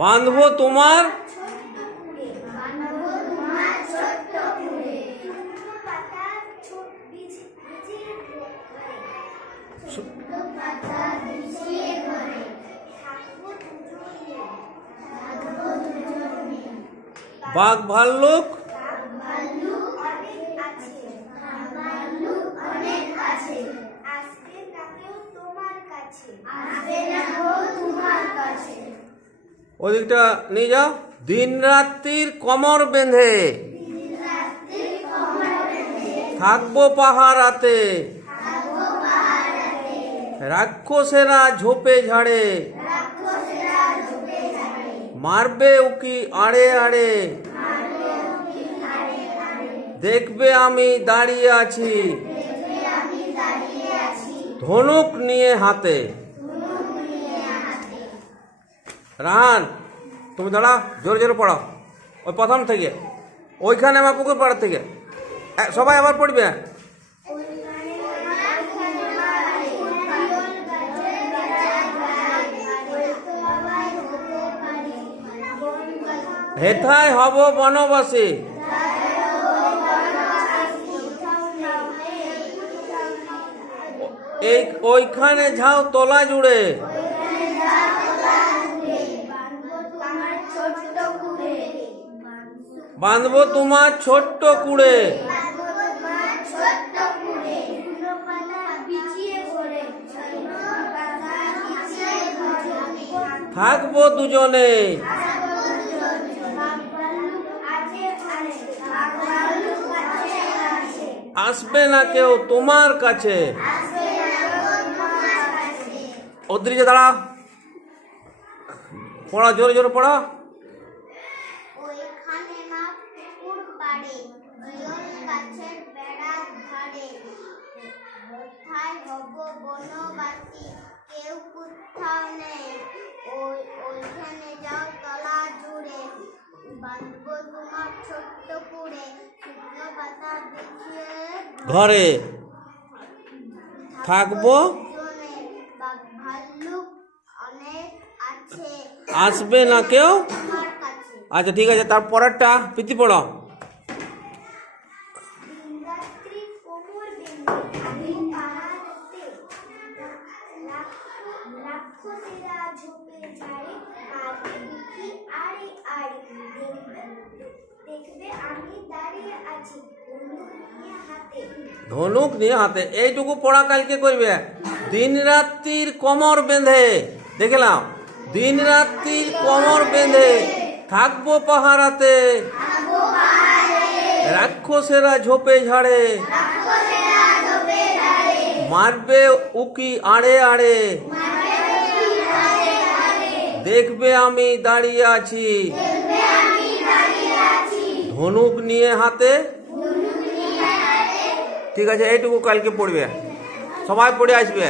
বাঁধবো তোমার বাঘ ভাল্লুক ওদিকটা নিয়ে যাও। দিন রাত্রির কমর বেঁধে থাকবো পাহারাতে, রাক্ষসেরা ঝোপে ঝাড়ে মারবে উকি আড়ে আড়ে, দেখবে আমি দাঁড়িয়ে আছি ধনুক নিয়ে হাতে। রাহান তুমি দাঁড়াও, জোরে জোরে পড়াও ওই প্রথম থেকে, ওইখানে আমার পুকুর পাড়ার থেকে সবাই আবার পড়বে। হেথায় হব বনবাসী, ওইখানে ঝাও তোলা জুড়ে, বাঁধবো তোমার ছোট্ট কুড়ে, থাকবো দুজনে আসবে না কেউ তোমার কাছে। ওদিকে দাঁড়া, পড়া জোরে জোরে পড়া। ঘরে থাকবো আসবে না কেউ। আচ্ছা ঠিক আছে, তার পরেরটা প্রীতি পড়ো। ধনুক নিয়ে হাতে, এইটুকু পড়া কালকে করবে। দিন রাত্রির কমর বেঁধে, দেখলাম দিন রাত্রির কমর বেঁধে থাকবো পাহারাতে, রাক্ষসেরা ঝোপে ঝাড়ে মারবে উকি আড়ে আড়ে, দেখবে আমি দাঁড়িয়ে আছি ধনুক নিয়ে হাতে। ঠিক আছে, এইটুকু কালকে পড়বে, সবাই পড়ে আসবে।